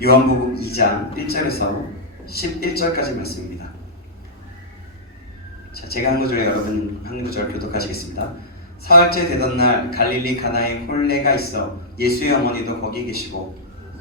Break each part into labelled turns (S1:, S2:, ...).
S1: 요한복음 2장 1절에서 11절까지 말씀입니다. 자, 제가 한 구절 여러분 한 구절 교독하시겠습니다. 사흘째 되던 날 갈릴리 가나에 홀레가 있어 예수의 어머니도 거기 계시고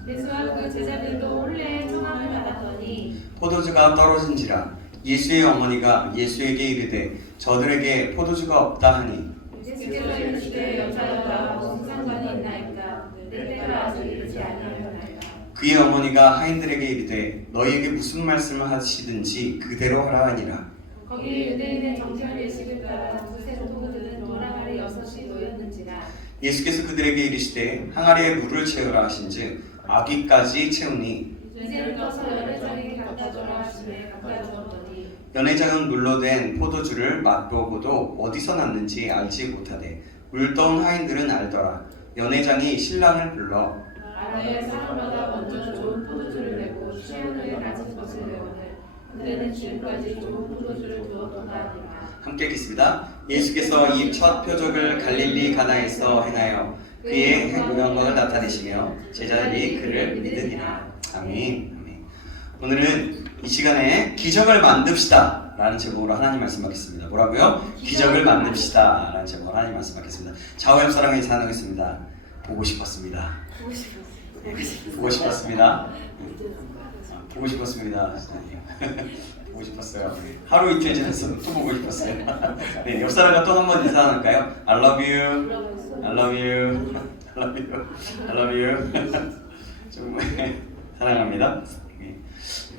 S2: 예수와 그 제자들도 혼례의 청함을 받았더니
S1: 포도주가 떨어진지라 예수의 어머니가 예수에게 이르되 저들에게 포도주가 없다 하니
S2: 예수께서 이르시되 여자들아 무슨 상관이 있나이까 내 때가 아직 이르지 아니하였나이까
S1: 그의 어머니가 하인들에게 이르되 너희에게 무슨 말씀을 하시든지 그대로 하라 하니라.
S2: 거기 유대인의 정절 예식을 따라 두세 소그들은 노랑하리 여섯이 놓였는지라.
S1: 예수께서 그들에게 이르시되 항아리에 물을 채우라 하신즉 아기까지 채우니.
S2: 이제는 떠서 연회장에게 갖다 주라 하시매 갖다 주었더니.
S1: 연회장은 물로 된 포도주를 맛보고도 어디서 났는지 알지 못하되 물떠온 하인들은 알더라. 연회장이 신랑을 불러
S2: 아내의 사람마다 먼저 좋은 포도주를 내고 후에 낮은 것을 내오늘 그대는 지금까지 좋은 포도주를 두었도다 하니라
S1: 함께 읽겠습니다. 예수께서 이 첫 표적을 갈릴리 가나에서 행하여 그의 영광을 나타내시며 제자들이 그를 믿으니라. 아멘. 아멘. 오늘은 이 시간에 기적을 만듭시다 라는 제목으로 하나님 말씀 받겠습니다. 뭐라고요? 기적을 만듭시다 라는 제목으로 하나님 말씀 받겠습니다. 좌우협 사랑의 찬양하겠습니다. 보고 싶었습니다. 보고 싶었습니다. 아, 보고 싶었습니다. 보고 싶었어요. 하루 이틀 지났어도 또 보고 싶었어요. 네, 옆 사람과 또 한 번 인사 나눌까요? I love you, I love you, I love you, I love you. 정말 사랑합니다.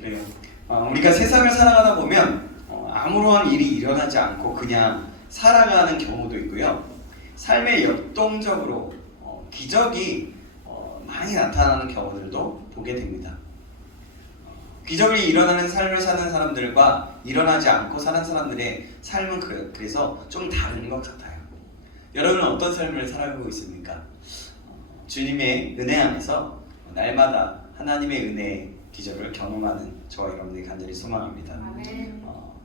S1: 네. 어, 우리가 세상을 살아가다 보면 어, 아무런 일이 일어나지 않고 그냥 살아가는 경우도 있고요. 삶의 역동적으로 어, 기적이 어, 많이 나타나는 경우들도 보게 됩니다. 기적이 일어나는 삶을 사는 사람들과 일어나지 않고 사는 사람들의 삶은 그- 그래서 좀 다른 것 같아요. 여러분은 어떤 삶을 살아가고 있습니까? 어, 주님의 은혜 안에서 날마다 하나님의 은혜의 기적을 경험하는 저와 여러분들이 간절히 소망합니다.
S2: 아멘
S1: 어,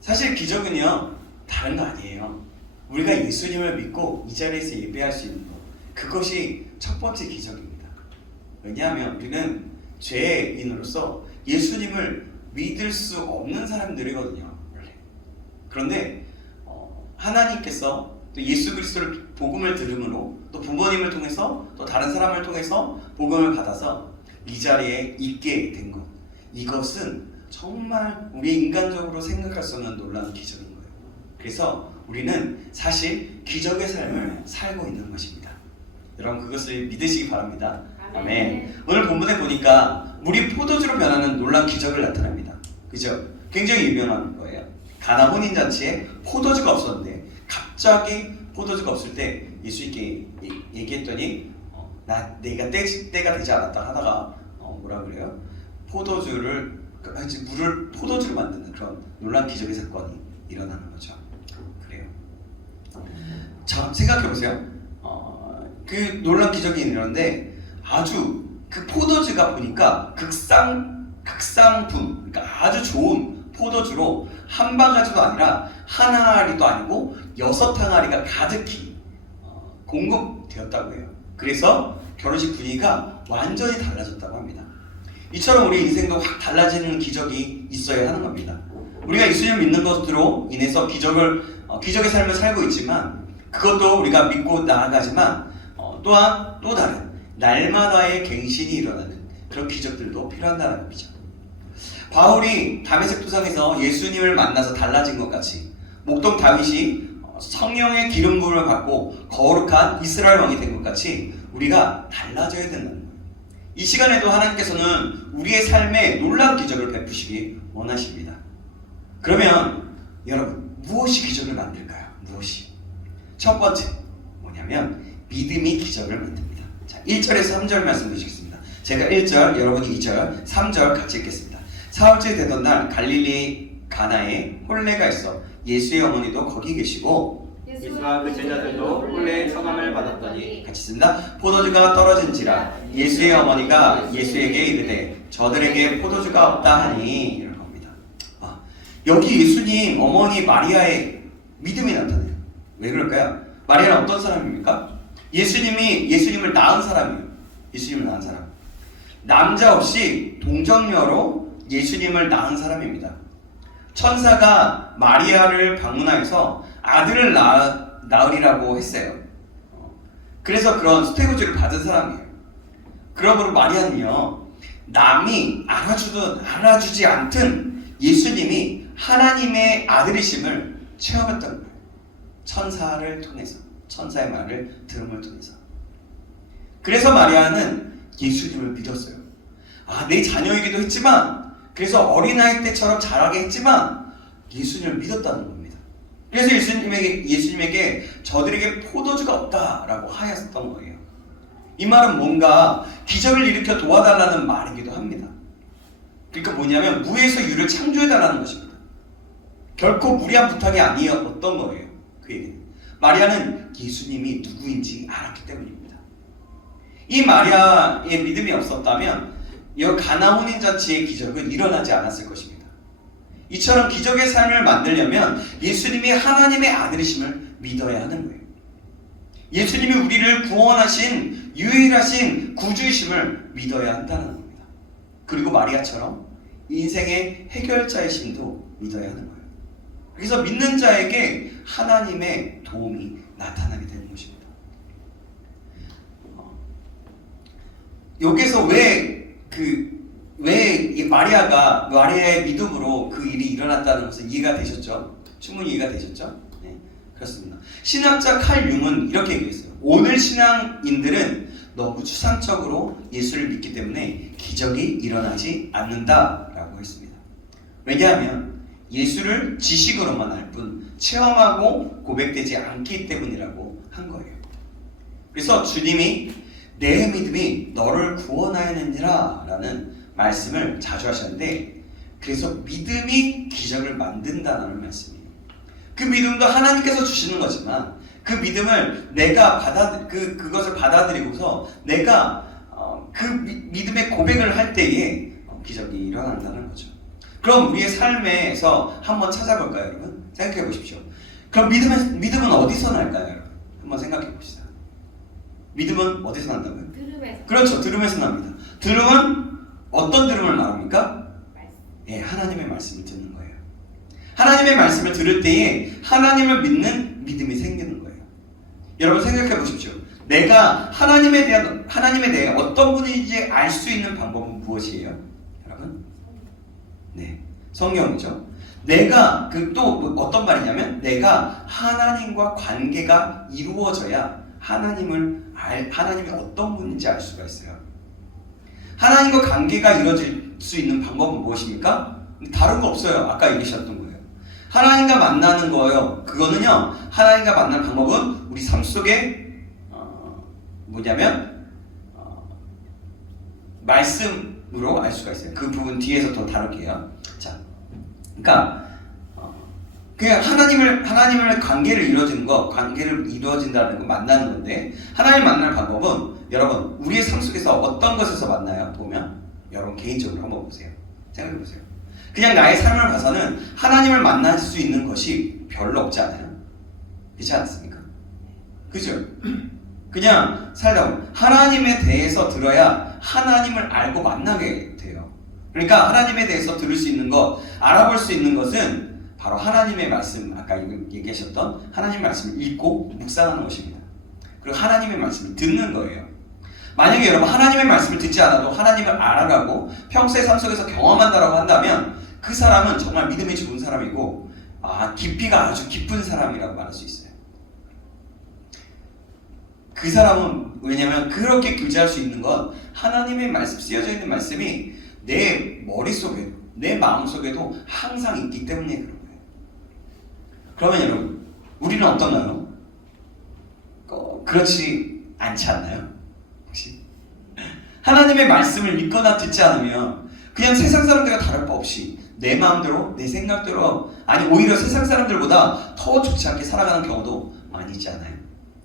S1: 사실 기적은요 다른 거 아니에요. 우리가 예수님을 믿고 이 자리에서 예배할 수 있는 것 그것이 첫 번째 기적입니다. 왜냐하면 우리는 죄인으로서 예수님을 믿을 수 없는 사람들이거든요. 원래. 그런데 어, 하나님께서 또 예수 그리스도를 복음을 들음으로 또 부모님을 통해서 또 다른 사람을 통해서 복음을 받아서 이 자리에 있게 된 것. 이것은 정말 우리 인간적으로 생각할 수 없는 놀라운 기적인 거예요. 그래서 우리는 사실 기적의 삶을 살고 있는 것입니다. 여러분 그것을 믿으시기 바랍니다. 아멘. 오늘 본문에 보니까 물이 포도주로 변하는 놀라운 기적을 나타납니다. 그죠? 굉장히 유명한 거예요. 가나 혼인 잔치에 포도주가 없었는데 갑자기 포도주가 없을 때 예수님께 얘- 얘기했더니 어, 나 내가 때, 때가 되지 않았다 하다가 어, 뭐라 그래요? 포도주를 그, 아니, 물을 포도주로 만드는 그런 놀라운 기적의 사건이 일어나는 거죠. 그래요. 자 생각해 보세요. 어, 그 놀라운 기적이 일어났는데 아주 그 포도주가 보니까 극상 극상품 그러니까 아주 좋은 포도주로 한 바가지도 아니라 한 항아리도 아니고 여섯 항아리가 가득히 어, 공급되었다고 해요. 그래서 결혼식 분위기가 완전히 달라졌다고 합니다. 이처럼 우리 인생도 확 달라지는 기적이 있어야 하는 겁니다. 우리가 예수님을 믿는 것으로 인해서 기적을 어, 기적의 삶을 살고 있지만 그것도 우리가 믿고 나아가지만 어, 또한 또 다른 날마다의 갱신이 일어나는 그런 기적들도 필요한다는 거죠. 바울이 다메섹 도상에서 예수님을 만나서 달라진 것 같이 목동 다윗이 어, 성령의 기름 부음을 받고 거룩한 이스라엘 왕이 된 것 같이 우리가 달라져야 된다는 거예요. 이 시간에도 하나님께서는 우리의 삶에 놀라운 기적을 베푸시기 원하십니다. 그러면 여러분 무엇이 기적을 만들까요? 무엇이? 첫 번째 뭐냐면 믿음이 기적을 만듭니다. 자, 1절에서 3절 말씀 보시겠습니다. 제가 1절, 여러분이 2절, 3절 같이 읽겠습니다. 사흘째 되던 날 갈릴리 가나에 홀레가 있어 예수의 어머니도 거기 계시고
S3: 예수와 그 제자들도 홀레의 청함을 받았더니
S1: 같이 씁니다. 포도주가 떨어진지라 예수의 어머니가 예수에게 이르되 저들에게 포도주가 없다 하니 이런 겁니다. 아, 여기 예수님 어머니 마리아의 믿음이 나타나요. 왜 그럴까요? 마리아는 어떤 사람입니까? 예수님이 예수님을 낳은 사람이에요. 예수님을 낳은 사람. 남자 없이 동정녀로 예수님을 낳은 사람입니다. 천사가 마리아를 방문하여서 아들을 낳, 낳으리라고 했어요. 어, 그래서 그런 스테고즈를 받은 사람이에요. 그러므로 마리아는요, 남이 알아주든 알아주지 않든 예수님이 하나님의 아들이심을 체험했던 거예요. 천사를 통해서, 천사의 말을 들음을 통해서. 그래서 마리아는 예수님을 믿었어요. 아, 내 자녀이기도 했지만, 그래서 어린아이 때처럼 자라게 했지만, 예수님을 믿었다는 겁니다. 그래서 예수님에게, 예수님에게 저들에게 포도주가 없다라고 하였던 거예요. 이 말은 뭔가 기적을 일으켜 도와달라는 말이기도 합니다. 그러니까 뭐냐면 무에서 유를 창조해달라는 것입니다. 결코 무리한 부탁이 아니었던 거예요. 그 얘기는. 마리아는 예수님이 누구인지 알았기 때문입니다. 이 마리아의 믿음이 없었다면 이 가나 혼인 잔치의 기적은 일어나지 않았을 것입니다. 이처럼 기적의 삶을 만들려면 예수님이 하나님의 아들이심을 믿어야 하는 거예요. 예수님이 우리를 구원하신 유일하신 구주이심을 믿어야 한다는 겁니다. 그리고 마리아처럼 인생의 해결자이심도 믿어야 하는 거예요. 그래서 믿는 자에게 하나님의 도움이 나타나게 되는 것입니다. 어, 여기서 왜 그 왜 마리아가 마리아의 믿음으로 그 일이 일어났다는 것은 이해가 되셨죠? 충분히 이해가 되셨죠? 네, 그렇습니다. 신학자 칼 융은 이렇게 얘기했어요. 오늘 신앙인들은 너무 추상적으로 예수를 믿기 때문에 기적이 일어나지 않는다라고 했습니다. 왜냐하면 예수를 지식으로만 알 뿐 체험하고 고백되지 않기 때문이라고 한 거예요. 그래서 주님이 내 믿음이 너를 구원하였느니라 라는 말씀을 자주 하셨는데 그래서 믿음이 기적을 만든다는 말씀이에요. 그 믿음도 하나님께서 주시는 거지만 그 믿음을 내가 받아 그 그것을 받아들이고서 내가 어, 그 미, 믿음의 고백을 할 때에 어, 기적이 일어난다는 거죠. 그럼 우리의 삶에서 한번 찾아볼까요, 여러분? 생각해 보십시오. 그럼 믿음은 믿음은 어디서 날까요, 여러분? 한번 생각해 봅시다. 믿음은 어디서 난다고요?
S2: 들음에서
S1: 그렇죠. 들음에서 납니다. 들음은 어떤 들음을 나옵니까?
S2: 말씀.
S1: 예, 하나님의 말씀을 듣는 거예요. 하나님의 말씀을 들을 때에 하나님을 믿는 믿음이 생기는 거예요. 여러분 생각해 보십시오. 내가 하나님에 대한 하나님에 대해 어떤 분인지 알 수 있는 방법은 무엇이에요? 여러분? 네, 성경이죠. 내가 그 또 어떤 말이냐면 내가 하나님과 관계가 이루어져야 하나님을 알 하나님이 어떤 분인지 알 수가 있어요. 하나님과 관계가 이루어질 수 있는 방법은 무엇입니까? 다른 거 없어요. 아까 얘기하셨던 거예요. 하나님과 만나는 거예요. 그거는요. 하나님과 만나는 방법은 우리 삶 속에 어, 뭐냐면 어, 말씀으로 알 수가 있어요. 그 부분 뒤에서 더 다룰게요. 자, 그러니까 어, 그냥 하나님을 하나님을 관계를 이루어지는 거, 관계를 이루어진다는 거 만나는 건데 하나님 만날 방법은 여러분 우리의 삶 속에서 어떤 것에서 만나요? 보면 여러분 개인적으로 한번 보세요. 생각해 보세요. 그냥 나의 삶을 봐서는 하나님을 만날 수 있는 것이 별로 없지 않아요? 그렇지 않습니까? 그죠? 그냥 살다 보면 하나님에 대해서 들어야 하나님을 알고 만나게. 그러니까 하나님에 대해서 들을 수 있는 것, 알아볼 수 있는 것은 바로 하나님의 말씀, 아까 얘기하셨던 하나님의 말씀을 읽고 묵상하는 것입니다. 그리고 하나님의 말씀을 듣는 거예요. 만약에 여러분 하나님의 말씀을 듣지 않아도 하나님을 알아가고 평소의 삶 속에서 경험한다라고 한다면 그 사람은 정말 믿음이 좋은 사람이고 아 깊이가 아주 깊은 사람이라고 말할 수 있어요. 그 사람은 왜냐하면 그렇게 교제할 수 있는 건 하나님의 말씀 쓰여져 있는 말씀이 내 머릿속에 내 마음속에도 항상 있기 때문에 그런 거예요. 그러면 여러분 우리는 어떤가요? 어, 그렇지 않지 않나요? 혹시 하나님의 말씀을 믿거나 듣지 않으면 그냥 세상 사람들과 다를 바 없이 내 마음대로 내 생각대로 아니 오히려 세상 사람들보다 더 좋지 않게 살아가는 경우도 많이 있지 않아요?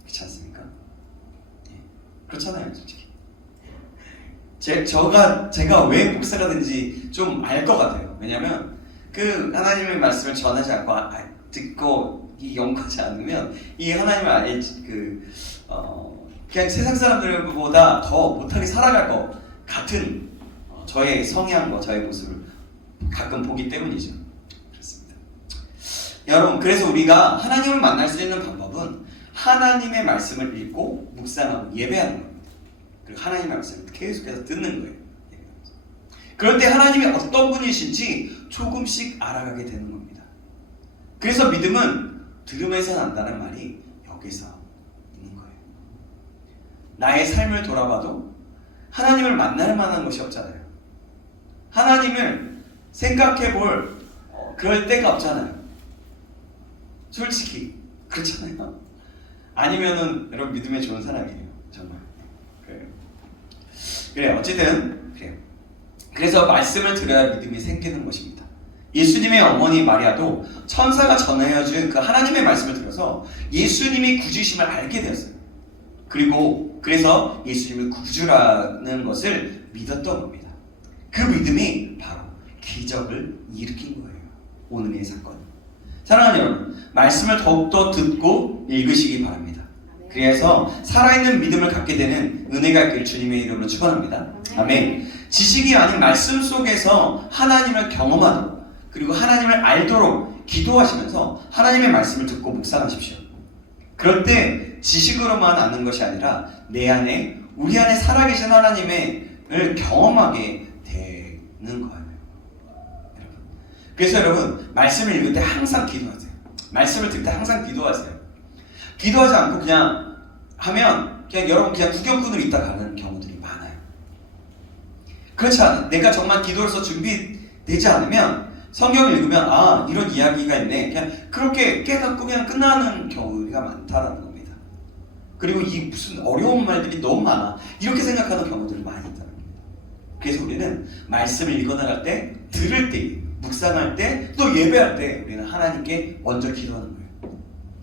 S1: 그렇지 않습니까? 예, 그렇잖아요, 솔직히. 제 저가 제가 왜 목사가 된지 좀 알 것 같아요. 왜냐하면 그 하나님의 말씀을 전하지 않고 아, 아, 듣고 이 연구하지 않으면 이 하나님을 알지 그 어, 그냥 세상 사람들보다 더 못하게 살아갈 것 같은 어, 저의 성향과 저의 모습을 가끔 보기 때문이죠. 그렇습니다. 여러분, 그래서 우리가 하나님을 만날 수 있는 방법은 하나님의 말씀을 읽고 묵상하고 예배하는 겁니다. 그리고 하나님의 말씀을 계속해서 듣는 거예요. 그럴 때 하나님이 어떤 분이신지 조금씩 알아가게 되는 겁니다. 그래서 믿음은 들음에서 난다는 말이 여기서 있는 거예요. 나의 삶을 돌아봐도 하나님을 만날 만한 것이 없잖아요. 하나님을 생각해 볼 어, 그럴 때가 없잖아요. 솔직히 그렇잖아요. 아니면은 여러분 믿음에 좋은 사람이에요. 그래 어쨌든 그래요. 그래서 말씀을 들어야 믿음이 생기는 것입니다. 예수님의 어머니 마리아도 천사가 전해준 그 하나님의 말씀을 들어서 예수님이 구주심을 알게 되었어요. 그리고 그래서 예수님을 구주라는 것을 믿었던 겁니다. 그 믿음이 바로 기적을 일으킨 거예요. 오늘의 사건. 사랑하는 여러분, 말씀을 더욱더 듣고 읽으시기 바랍니다. 그래서 살아있는 믿음을 갖게 되는 은혜가 있기를 주님의 이름으로 축원합니다. 아멘. 지식이 아닌 말씀 속에서 하나님을 경험하도록 그리고 하나님을 알도록 기도하시면서 하나님의 말씀을 듣고 묵상하십시오. 그럴 때 지식으로만 아는 것이 아니라 내 안에 우리 안에 살아계신 하나님을 경험하게 되는 거예요. 여러분. 그래서 여러분 말씀을 읽을 때 항상 기도하세요. 말씀을 듣을 때 항상 기도하세요. 기도하지 않고 그냥 하면 그냥 여러분 그냥 구경꾼으로 있다 가는 경우들이 많아요. 그렇지 않아. 내가 정말 기도로서 준비되지 않으면 성경을 읽으면 아 이런 이야기가 있네. 그냥 그렇게 깨닫고 그냥 끝나는 경우가 많다라는 겁니다. 그리고 이 무슨 어려운 말들이 너무 많아. 이렇게 생각하는 경우들이 많이 겁니다. 그래서 우리는 말씀을 읽어나갈 때, 들을 때, 묵상할 때, 또 예배할 때 우리는 하나님께 먼저 기도하는 거예요.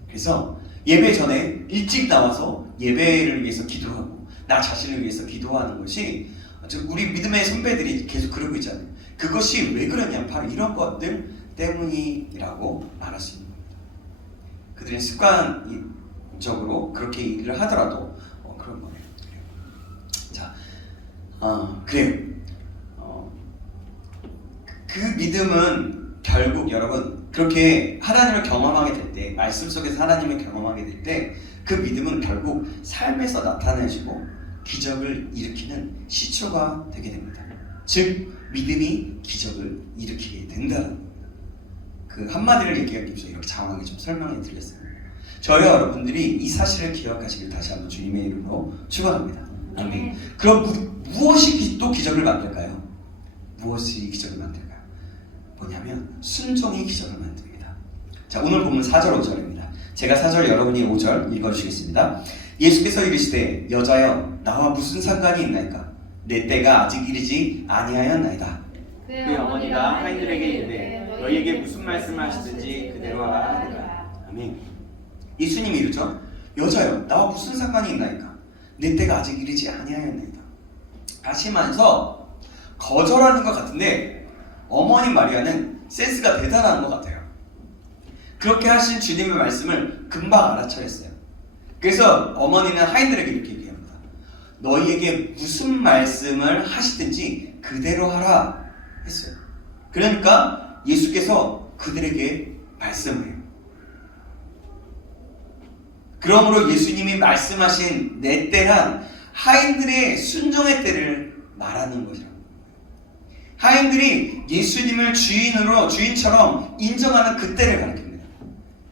S1: 그래서 예배 전에 일찍 나와서 예배를 위해서 기도하고 나 자신을 위해서 기도하는 것이 즉 우리 믿음의 선배들이 계속 그러고 있잖아요. 그것이 왜 그러냐? 바로 이런 것들 때문이라고 말할 수 있는 겁니다. 그들은 습관적으로 그렇게 일을 하더라도 어, 그런 거예요. 자, 어, 그래요. 어, 그 믿음은 결국 여러분 그렇게 하나님을 경험하게 될 때, 말씀 속에서 하나님을 경험하게 될 때, 그 믿음은 결국 삶에서 나타내지고 기적을 일으키는 시초가 되게 됩니다. 즉 믿음이 기적을 일으키게 된다는 겁니다. 그 한마디를 얘기하기 위해서 이렇게 장황하게 좀 설명해 드렸어요. 저희 여러분들이 이 사실을 기억하시길 다시 한번 주님의 이름으로 축원합니다. 아멘. 그럼 무, 무엇이 기- 또 기적을 만들까요? 무엇이 기적을 만들까요? 뭐냐면 순종이 기적을 만듭니다. 자 오늘 보면 4절 5절입니다. 제가 4절 여러분이 5절 읽어주시겠습니다. 예수께서 이르시되 여자여 나와 무슨 상관이 있나이까 내 때가 아직 이르지 아니하였나이다.
S3: 그의 어머니가 하인들에게 이르되 너희에게 무슨 말씀을 하시든지 그대로 하라 하니라.
S1: 아멘. 예수님이 이르죠. 여자여 나와 무슨 상관이 있나이까 내 때가 아직 이르지 아니하였나이다. 하시면서 거절하는 것 같은데 어머니 마리아는 센스가 대단한 것 같아요. 그렇게 하신 주님의 말씀을 금방 알아차렸어요. 그래서 어머니는 하인들에게 이렇게 얘기합니다. 너희에게 무슨 말씀을 하시든지 그대로 하라 했어요. 그러니까 예수께서 그들에게 말씀을 해요. 그러므로 예수님이 말씀하신 내 때란 하인들의 순종의 때를 말하는 거죠. 하인들이 예수님을 주인으로 주인처럼 인정하는 그때를 가리킵니다.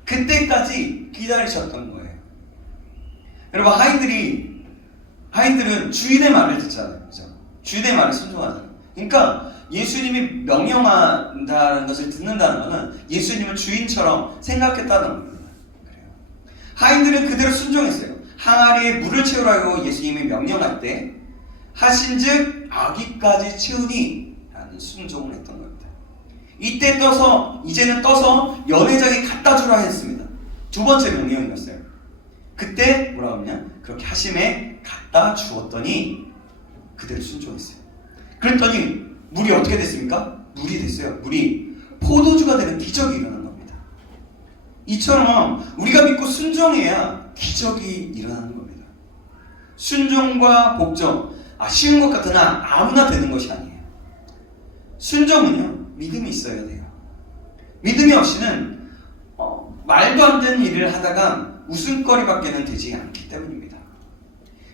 S1: 그때까지 기다리셨던 거예요. 여러분 하인들이 하인들은 주인의 말을 듣잖아요. 그죠? 주인의 말을 순종하잖아요. 그러니까 예수님이 명령한다는 것을 듣는다는 것은 예수님을 주인처럼 생각했다는 겁니다. 그래요. 하인들은 그대로 순종했어요. 항아리에 물을 채우라고 예수님이 명령할 때 하신즉 아기까지 채우니 순종을 했던 겁니다. 이때 떠서 이제는 떠서 연회장에 갖다 주라 했습니다. 두 번째 명령이었어요. 그때 뭐라 하냐? 그렇게 하심에 갖다 주었더니 그대로 순종했어요. 그랬더니 물이 어떻게 됐습니까? 물이 됐어요. 물이 포도주가 되는 기적이 일어난 겁니다. 이처럼 우리가 믿고 순종해야 기적이 일어나는 겁니다. 순종과 복종 아, 쉬운 것 같으나 아무나 되는 것이 아니에요. 순종은요, 믿음이 있어야 돼요. 믿음이 없이는 어, 말도 안 되는 일을 하다가 웃음거리밖에는 되지 않기 때문입니다.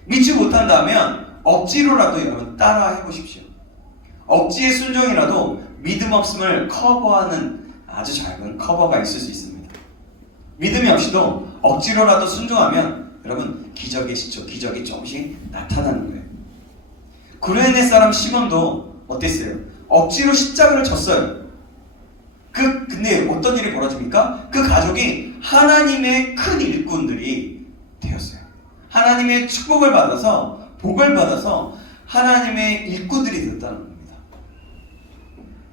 S1: 믿지 못한다면 억지로라도 여러분 따라 해보십시오. 억지의 순종이라도 믿음 없음을 커버하는 아주 작은 커버가 있을 수 있습니다. 믿음이 없이도 억지로라도 순종하면 여러분 기적의 시초, 기적이 조금씩 나타나는 거예요. 구레네 사람 시몬도 어땠어요? 억지로 십자가를 졌어요. 그 근데 어떤 일이 벌어집니까? 그 가족이 하나님의 큰 일꾼들이 되었어요. 하나님의 축복을 받아서 복을 받아서 하나님의 일꾼들이 되었다는 겁니다.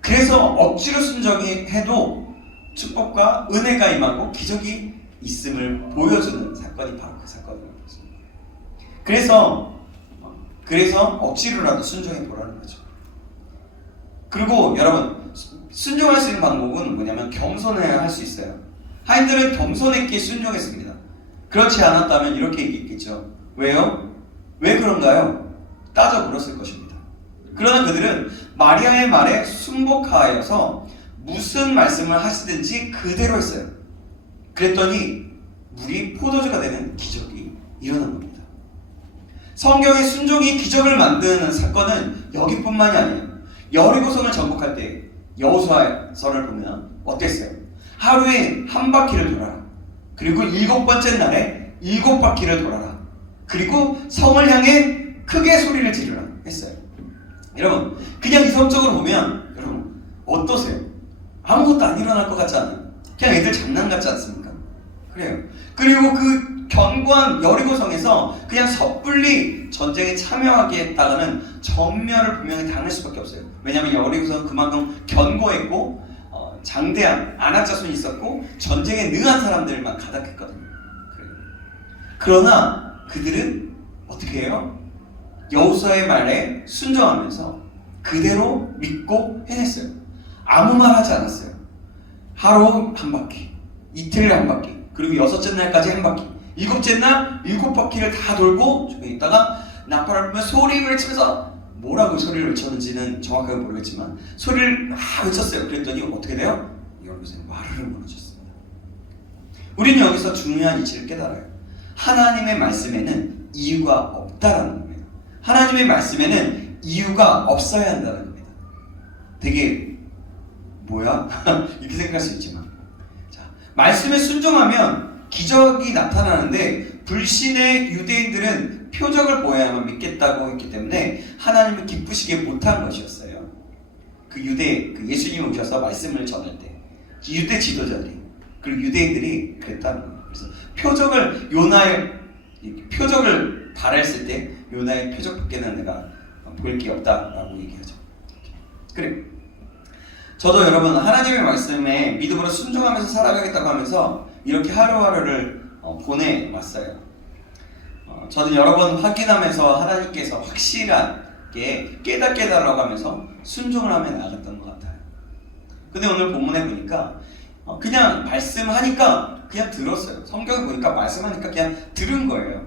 S1: 그래서 억지로 순정이 해도 축복과 은혜가 임하고 기적이 있음을 보여주는 사건이 바로 그 사건이라고. 그래서 그래서 억지로라도 순종해 보라는 거죠. 그리고 여러분 순종할 수 있는 방법은 뭐냐면 겸손해야 할 수 있어요. 하인들은 겸손했기에 순종했습니다. 그렇지 않았다면 이렇게 얘기했겠죠. 왜요? 왜 그런가요? 따져 물었을 것입니다. 그러나 그들은 마리아의 말에 순복하여서 무슨 말씀을 하시든지 그대로 했어요. 그랬더니 물이 포도주가 되는 기적이 일어난 겁니다. 성경의 순종이 기적을 만드는 사건은 여기뿐만이 아니에요. 여리고성을 정복할 때 여호수아서를 보면 어땠어요? 하루에 한 바퀴를 돌아라. 그리고 일곱 번째 날에 일곱 바퀴를 돌아라. 그리고 성을 향해 크게 소리를 지르라 했어요. 여러분, 그냥 이성적으로 보면 여러분 어떠세요? 아무것도 안 일어날 것 같지 않아요? 그냥 애들 장난 같지 않습니까? 그래요. 그리고 그 견고한 여리고성에서 그냥 섣불리 전쟁에 참여하겠다가는 전멸을 분명히 당할 수밖에 없어요. 왜냐하면 여리고성은 그만큼 견고했고 어, 장대한 안악자손이 있었고 전쟁에 능한 사람들만 가득했거든요. 그래요. 그러나 그들은 어떻게 해요? 여호수아의 말에 순종하면서 그대로 믿고 해냈어요. 아무 말 하지 않았어요. 하루 한 바퀴, 이틀 한 바퀴, 그리고 여섯째 날까지 한 바퀴, 일곱째 날 일곱 바퀴를 다 돌고 저기 있다가 나팔을 소리를 치면서 뭐라고 소리를 외쳤는지는 정확하게 모르겠지만 소리를 막 외쳤어요. 그랬더니 어떻게 돼요? 여러분이 말을 무너졌습니다. 우리는 여기서 중요한 이치를 깨달아요. 하나님의 말씀에는 이유가 없다라는 겁니다. 하나님의 말씀에는 이유가 없어야 한다는 겁니다. 되게 뭐야? 이렇게 생각할 수 있지만 자, 말씀에 순종하면 기적이 나타나는데 불신의 유대인들은 표적을 보여야만 믿겠다고 했기 때문에 하나님을 기쁘시게 못한 것이었어요. 그 유대 그 예수님이 오셔서 말씀을 전할 때 유대 지도자들이 그리고 유대인들이 그랬다는 거예요. 그래서 표적을 요나의 표적을 바랬을 때 요나의 표적밖에는 내가 보일 게 없다라고 얘기하죠. 그래. 저도 여러분 하나님의 말씀에 믿음으로 순종하면서 살아가겠다고 하면서 이렇게 하루하루를 어, 보내왔어요. 어, 저는 여러 번 확인하면서 하나님께서 확실하게 깨닫게 해달라고 하면서 순종을 하며 나아갔던 것 같아요. 근데 오늘 본문에 보니까 어, 그냥 말씀하니까 그냥 들었어요. 성경에 보니까 말씀하니까 그냥 들은 거예요.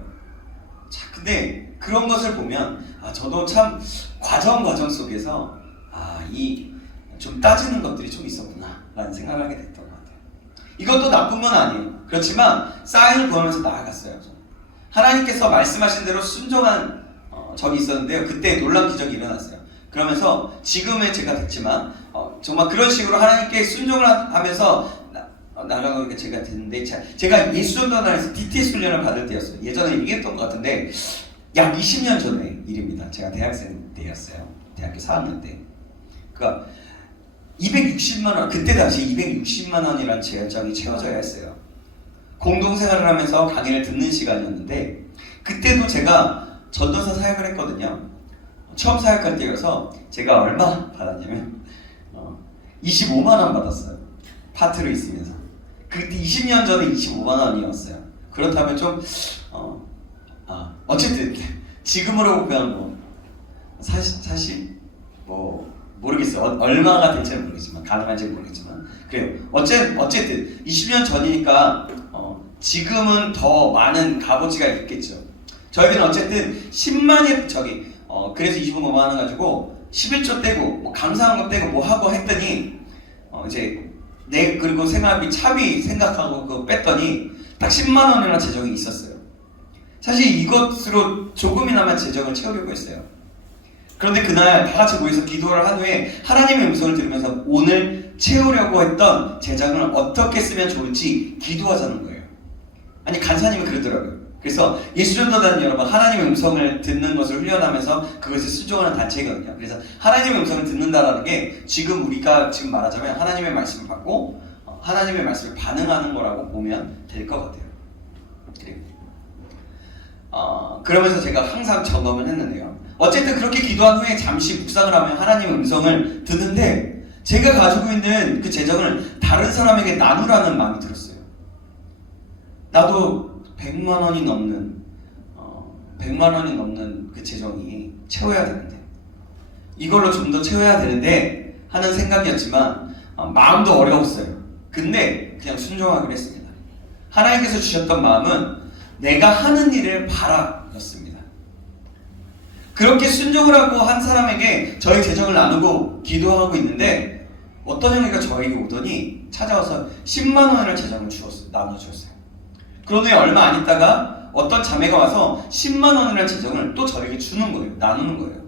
S1: 자, 근데 그런 것을 보면 아, 저도 참 과정 과정 속에서 아, 이 좀 따지는 것들이 좀 있었구나 라는 생각을 하게 같아요. 이것도 나쁜 건 아니에요. 그렇지만 사인을 구하면서 나아갔어요. 하나님께서 말씀하신 대로 순종한 어, 적이 있었는데요. 그때 놀란 기적이 일어났어요. 그러면서 지금의 제가 됐지만 어, 정말 그런 식으로 하나님께 순종을 하- 하면서 나, 어, 제가 됐는데 자, 제가 예수전단에서 DTS 훈련을 받을 때였어요. 예전에 얘기했던 것 같은데 약 20년 전의 일입니다. 제가 대학생 때였어요. 대학교 4학년 때. 그러니까 260만 원 그때 당시 260만 원이라는 제한장이 채워져야 했어요. 공동생활을 하면서 강의를 듣는 시간이었는데 그때도 제가 전도사 사역을 했거든요. 처음 사역할 때여서 제가 얼마 받았냐면 어, 25만 원 받았어요. 파트로 있으면서 그때 20년 전에 25만 원이었어요. 그렇다면 좀 어, 아, 어쨌든 지금으로 보면 뭐 사실 사실 뭐 모르겠어요. 어- 얼마가 될지는 모르겠지만 가능한지 모르겠지만 그래요. 어쨌 어쨌든 20년 전이니까 어, 지금은 더 많은 값어치가 있겠죠. 저희는 어쨌든 10만이 저기 어, 그래서 25만 원 가지고 11조 떼고 뭐 감사한 거 떼고 뭐 하고 했더니 어, 이제 내 그리고 생활비 차비 생각하고 그거 뺐더니 딱 10만 원이나 재정이 있었어요. 사실 이것으로 조금이나마 재정을 채우려고 했어요. 그런데 그날 다 같이 모여서 기도를 한 후에 하나님의 음성을 들으면서 오늘 채우려고 했던 재정을 어떻게 쓰면 좋을지 기도하자는 거예요. 아니 간사님이 그러더라고요. 그래서 예수전도단 여러분 하나님의 음성을 듣는 것을 훈련하면서 그것을 수종하는 단체거든요. 그래서 하나님의 음성을 듣는다라는 게 지금 우리가 지금 말하자면 하나님의 말씀을 받고 어, 하나님의 말씀에 반응하는 거라고 보면 될 것 같아요. 어, 그러면서 제가 항상 점검을 했는데요. 어쨌든 그렇게 기도한 후에 잠시 묵상을 하면 하나님의 음성을 듣는데 제가 가지고 있는 그 재정을 다른 사람에게 나누라는 마음이 들었어요. 나도 100만 원이 넘는 어, 100만 원이 넘는 그 재정이 채워야 되는데 이걸로 좀 더 채워야 되는데 하는 생각이었지만 어, 마음도 어려웠어요. 근데 그냥 순종하기로 했습니다. 하나님께서 주셨던 마음은 내가 하는 일을 바라였습니다. 그렇게 순종을 하고 한 사람에게 저희 재정을 나누고 기도하고 있는데 어떤 형이가 저에게 오더니 찾아와서 10만 원을 재정을 주었어요. 나눠주었어요. 그런 후에 얼마 안 있다가 어떤 자매가 와서 10만 원이라는 재정을 또 저에게 주는 거예요. 나누는 거예요.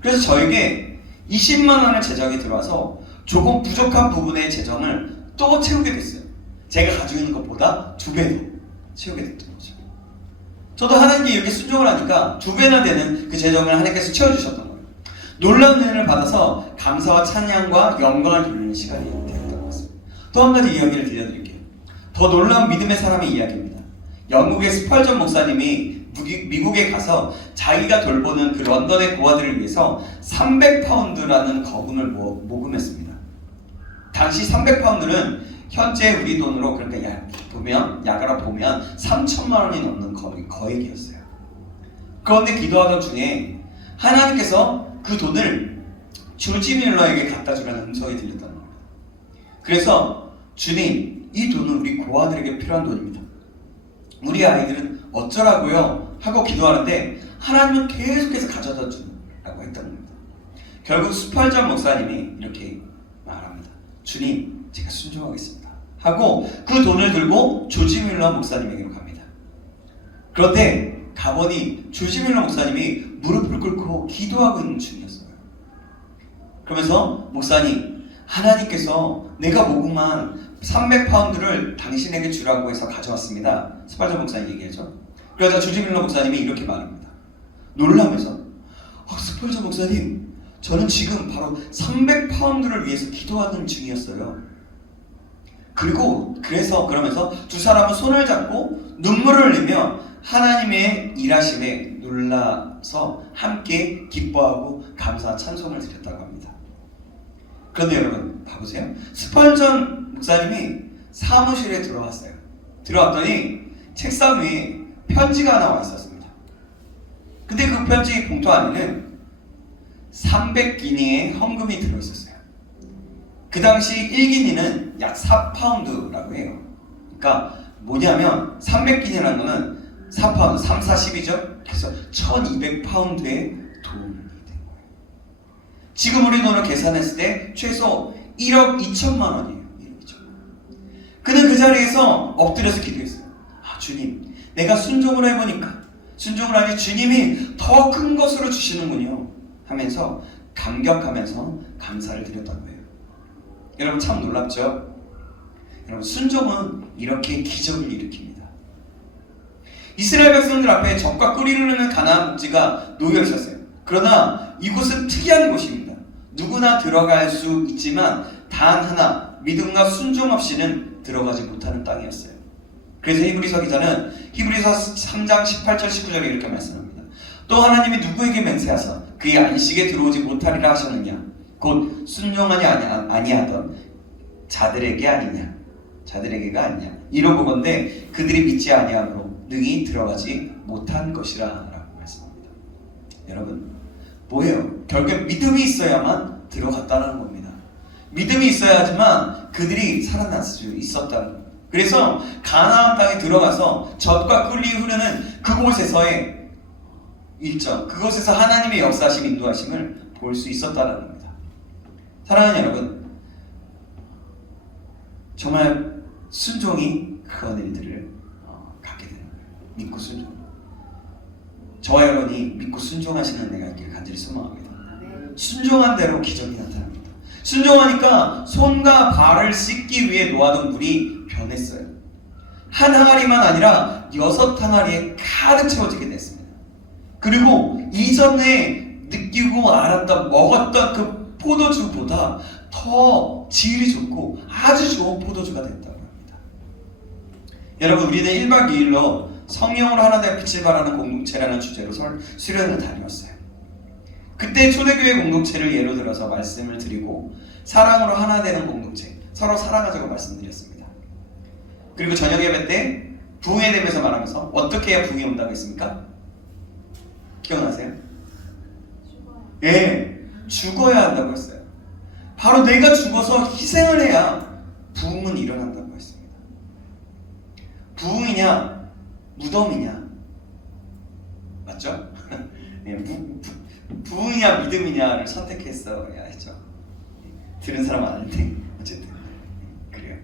S1: 그래서 저에게 20만 원의 재정이 들어와서 조금 부족한 부분의 재정을 또 채우게 됐어요. 제가 가지고 있는 것보다 두 배로 채우게 됐던 거죠. 저도 하나님께 이렇게 순종을 하니까 두 배나 되는 그 재정을 하나님께서 채워주셨던 거예요. 놀라운 은혜를 받아서 감사와 찬양과 영광을 돌리는 시간이 되었던 것 같습니다. 또 한 가지 이야기를 들려드릴게요. 더 놀라운 믿음의 사람의 이야기입니다. 영국의 스펄전 목사님이 미국에 가서 자기가 돌보는 그 런던의 고아들을 위해서 300파운드라는 거금을 모, 모금했습니다. 당시 300파운드는 현재 우리 돈으로 그러니까 약 보면 약으로 보면 3천만 원이 넘는 거, 거액이었어요. 그런데 기도하던 중에 하나님께서 그 돈을 조지 밀러에게 갖다 주라는 음성이 들렸다는 겁니다. 그래서 주님, 이 돈은 우리 고아들에게 필요한 돈입니다. 우리 아이들은 어쩌라고요? 하고 기도하는데 하나님은 계속해서 가져다 주라고 했다는 겁니다. 결국 스펄전 목사님이 이렇게 말합니다. 주님, 제가 순종하겠습니다. 하고 그 돈을 들고 조지 밀러 목사님에게로 갑니다. 그런데 가보니 조지 밀러 목사님이 무릎을 꿇고 기도하고 있는 중이었어요. 그러면서 목사님, 하나님께서 내가 모금한 300파운드를 당신에게 주라고 해서 가져왔습니다. 스팔전 목사님 얘기하죠. 그러자 조지 밀러 목사님이 이렇게 말합니다. 놀라면서 어, 스펄전 목사님, 저는 지금 바로 300파운드를 위해서 기도하는 중이었어요. 그리고 그래서 그러면서 두 사람은 손을 잡고 눈물을 흘리며 하나님의 일하심에 놀라서 함께 기뻐하고 감사 찬송을 드렸다고 합니다. 그런데 여러분 봐보세요. 스펄전 목사님이 사무실에 들어왔어요. 들어왔더니 책상 위에 편지가 하나 와 있었습니다. 근데 그 편지 봉투 안에는 300기니의 헌금이 들어있었어요. 그 당시 1기니는 약 4파운드라고 해요. 그러니까 뭐냐면 300기니라는 거는 4파운드, 3, 4, 10이죠? 그래서 1200파운드의 돈이 된 거예요. 지금 우리 돈을 계산했을 때 최소 1억 2천만 원이에요. 1억 2천만 원. 그는 그 자리에서 엎드려서 기도했어요. 아, 주님, 내가 순종을 해보니까 순종을 하니 주님이 더 큰 것으로 주시는군요. 하면서 감격하면서 감사를 드렸다고 해요. 여러분 참 놀랍죠? 여러분 순종은 이렇게 기적을 일으킵니다. 이스라엘 백성들 앞에 적과 꿀이 흐르는 가나안 문지가 놓여 있었어요. 그러나 이곳은 특이한 곳입니다. 누구나 들어갈 수 있지만 단 하나 믿음과 순종 없이는 들어가지 못하는 땅이었어요. 그래서 히브리서 기자는 히브리서 3장 18절 19절에 이렇게 말씀합니다. 또 하나님이 누구에게 맹세하사 그의 안식에 들어오지 못하리라 하셨느냐? 곧 순종하니 아니- 아니 하던 자들에게 아니냐? 자들에게가 아니냐? 이로보건대 그들이 믿지 아니함으로 능히 들어가지 못한 것이라라고 말씀합니다. 여러분 뭐예요? 결국 믿음이 있어야만 들어갔다는 겁니다. 믿음이 있어야지만 그들이 살아날 수 있었다는 겁니다. 그래서 가나안 땅에 들어가서 젖과 꿀이 흐르는 그곳에서의 일정 그곳에서 하나님의 역사심 인도하심을 볼 수 있었다는 겁니다. 사랑하는 여러분, 정말 순종이 그런 일들을 어, 갖게 되는 거예요. 믿고 순종. 저와 여러분이 믿고 순종하시는 내가 있기를 간절히 소망합니다. 순종한 대로 기적이 나타납니다. 순종하니까 손과 발을 씻기 위해 놓아둔 물이 변했어요. 한 항아리만 아니라 여섯 항아리에 가득 채워지게 됐습니다. 그리고 이전에 느끼고 알았던 먹었던 그 포도주보다 더 질이 좋고 아주 좋은 포도주가 됐다고 합니다. 여러분 우리는 1박 2일로 성령으로 하나 된 빛을 발하는 공동체라는 주제로 설- 수련을 다녀왔어요. 그때 초대교회 공동체를 예로 들어서 말씀을 드리고 사랑으로 하나 되는 공동체 서로 사랑하자고 말씀드렸습니다. 그리고 저녁 예배 때 부흥에 대해서 말하면서 어떻게 해야 부흥이 온다고 했습니까? 기억나세요? 예, 죽어야 한다고 했어요. 바로 내가 죽어서 희생을 해야 부흥은 일어난다고 했습니다. 부흥이냐, 무덤이냐, 맞죠? 예, 부, 부, 부흥이냐, 믿음이냐를 선택했어야 했죠. 들은 사람 아닌데 어쨌든 그래요.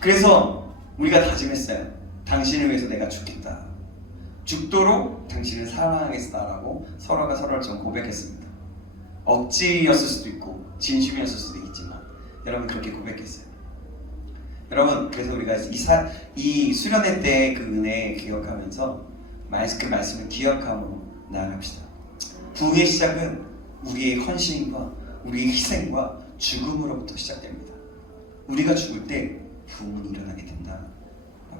S1: 그래서 우리가 다짐했어요. 당신을 위해서 내가 죽겠다. 죽도록 당신을 사랑하겠다라고 서로가 서로를 좀 고백했습니다. 억지였을 수도 있고 진심이었을 수도 있지만 여러분 그렇게 고백했어요. 여러분 그래서 우리가 이, 사, 이 수련회 때 그 은혜 기억하면서 말- 그 말씀을 기억함으로 나아갑시다. 부흥의 시작은 우리의 헌신과 우리의 희생과 죽음으로부터 시작됩니다. 우리가 죽을 때 부흥은 일어나게 된다라고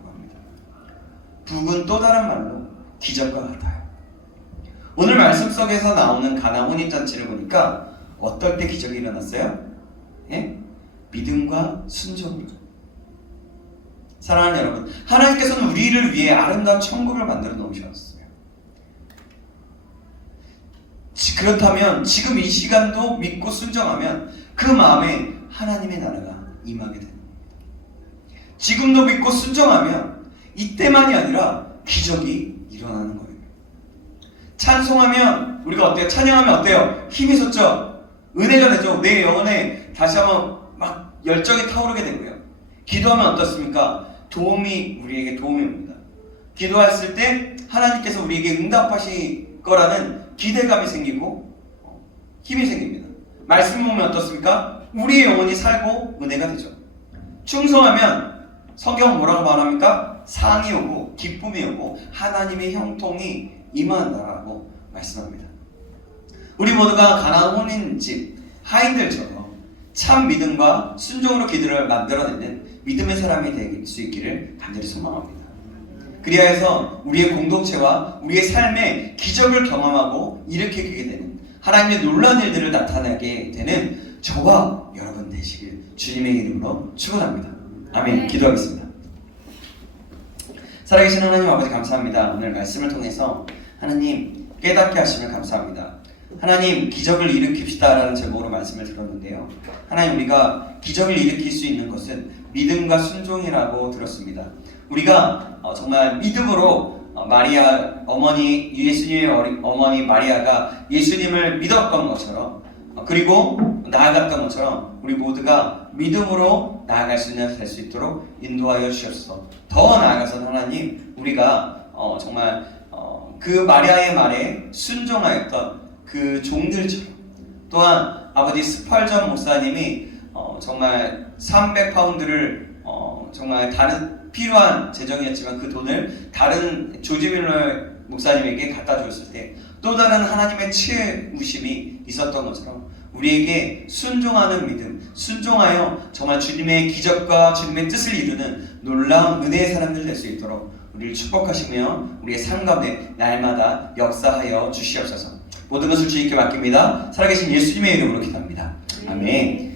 S1: 합니다. 부흥은 또 다른 말로 기적과 같아요. 오늘 말씀 속에서 나오는 가나 혼인 잔치를 보니까 어떨 때 기적이 일어났어요? 예? 믿음과 순종으로. 사랑하는 여러분, 하나님께서는 우리를 위해 아름다운 천국을 만들어 놓으셨어요. 지- 그렇다면 지금 이 시간도 믿고 순종하면 그 마음에 하나님의 나라가 임하게 됩니다. 지금도 믿고 순종하면 이때만이 아니라 기적이 일어나는 거예요. 찬송하면 우리가 어때요? 찬양하면 어때요? 힘이 솟죠? 은혜가 되죠? 내 영혼에 다시 한번 막 열정이 타오르게 되고요. 기도하면 어떻습니까? 도움이 우리에게 도움이 옵니다. 기도했을 때 하나님께서 우리에게 응답하실 거라는 기대감이 생기고 어, 힘이 생깁니다. 말씀 보면 어떻습니까? 우리의 영혼이 살고 은혜가 되죠. 충성하면 성경 뭐라고 말합니까? 상이 오고 기쁨이 오고 하나님의 형통이 임한다라고 말씀합니다. 우리 모두가 가나안 혼인집 하인들처럼 참 믿음과 순종으로 기도를 만들어내는 믿음의 사람이 될 수 있기를 간절히 소망합니다. 그리하여서 우리의 공동체와 우리의 삶에 기적을 경험하고 일으키게 되는 하나님의 놀라운 일들을 나타나게 되는 저와 여러분 되시길 주님의 이름으로 축원합니다. 아멘. 기도하겠습니다. 살아계신 하나님 아버지 감사합니다. 오늘 말씀을 통해서 하나님 깨닫게 하시면 감사합니다. 하나님 기적을 일으킵시다라는 제목으로 말씀을 들었는데요. 하나님 우리가 기적을 일으킬 수 있는 것은 믿음과 순종이라고 들었습니다. 우리가 어, 정말 믿음으로 어, 마리아 어머니 예수님의 어머니 마리아가 예수님을 믿었던 것처럼 어, 그리고 나아갔던 것처럼 우리 모두가 믿음으로 나아갈 수 있는 될 수 있도록 인도하여 주시옵소서. 더 나아가서 하나님 우리가 어, 정말 어, 그 마리아의 말에 순종하였던 그 종들처럼 또한 아버지 스펄전 목사님이 어, 정말 300파운드를 어, 정말 다른 필요한 재정이었지만 그 돈을 다른 조지 밀러 목사님에게 갖다 줬을 때 또 다른 하나님의 치우심이 있었던 것처럼 우리에게 순종하는 믿음, 순종하여 정말 주님의 기적과 주님의 뜻을 이루는 놀라운 은혜의 사람들 될 수 있도록 우리를 축복하시며 우리의 삶 가운데 날마다 역사하여 주시옵소서. 모든 것을 주님께 맡깁니다. 살아계신 예수님의 이름으로 기도합니다. 아멘.